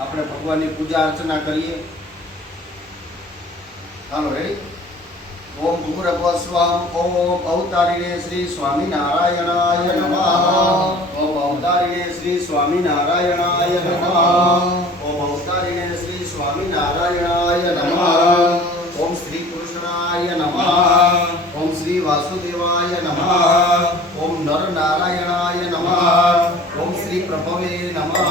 આપણે ભગવાનની પૂજા અર્ચના કરીએ. ચાલો રેડી. ઓમ ભૂરભુવસ્વઃ. ઓમ અવતારિણે શ્રી સ્વામિનારાયણાય નમઃ. ઓમ અવતારિણે શ્રી સ્વામિનારાયણાય નમઃ. ઓમ અવતારિણે શ્રી સ્વામિનારાયણાય નમઃ. ઓમ શ્રી કૃષ્ણાય નમઃ. ઓમ શ્રી વાસુદેવાય નમઃ. ઓમ નર નારાયણાય નમઃ. ઓમ શ્રી પ્રભવે નમઃ.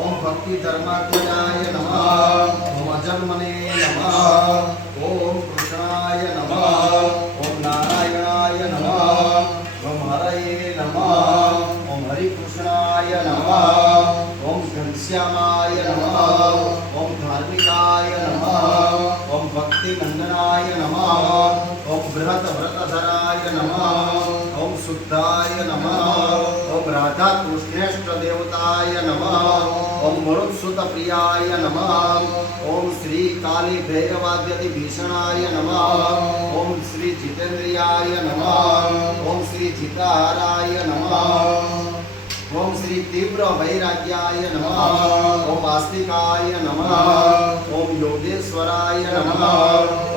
ओम भक्ति धर्मात्मजाय नमः. ओम अजन्मने नमः. ओम कृष्णाय नमः. ओम नारायणाय नमः. ओम हरये नमः. ओम हरि कृष्णाय नमः. ओम घनश्यामाय नमः. ओम धार्मिकाय नमः. ओम भक्ति नंदनाय नमः. ओम बृहत व्रतधराय नमः. ओम शुद्धाय नमः. ओम राधा कृष्णेष्ट देवताय नमः. ओम मरुत्सुत प्रियाय नमः. ओम श्री काली भैरवाद्यति भीषणाय नमः. ओम श्री जितेन्द्रियाय नमः. ओम श्री जिताहाराय नमः. ओम श्री तीव्र वैराग्याय नमः. ओम आस्तिकाय नमः. ओम योगेश्वराय नमः.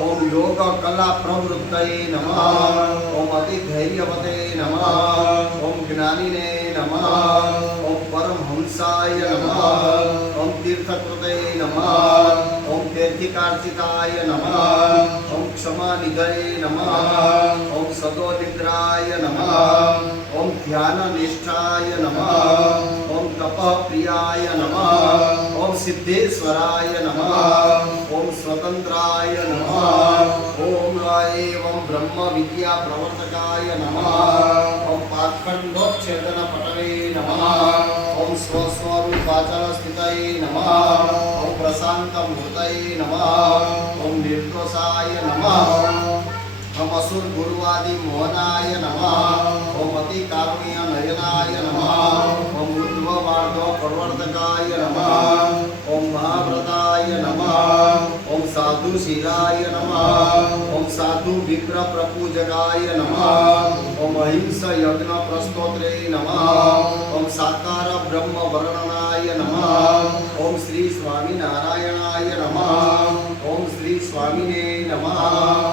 ओम योग कला प्रवृत्तये नमः. ओम अति धैर्यवते नमः. ओम ज्ञानिने नमः. ओम परमहंसाय नमः. ओम तीर्थकृते नमः. ओम तीर्थिकार्चिताय नमः. ओम क्षमानिधये नमः. ओम सदोनिद्राय नमः. ओम ध्याननिष्ठाय नमः. ओम तपप्रियाय नमः. ओम सिद्धेश्वराय नमः. ओम स्वतंत्राय नमः. ओम एवं ब्रह्म विद्या प्रवर्तकाय नमः. ओम पाखंडोच्छेदन पटवे नमः. ओम स्वस्वरूपाचल स्थितये नमः. ओम प्रशांत मूर्तये नमः. ओम निर्दोषाय नमः. ओम असुर गुरुवादि मोहनाय नमः. ओम अति कारुण्य नयनाय नमः. ओम ऊर्ध्व मार्गो प्रवर्तकाय नमः. ओम महाव्रताय नमः. ओम साधु शिराय नमः. ओम साधु विग्रह प्रपूजकाय नमः. ओम अहिंस यज्ञ प्रस्तोत्रे नमः. ओम साकार ब्रह्म वर्णनाय नमः. ओम श्री स्वामी नारायणाय नमः. ओम श्री स्वामिने नमः.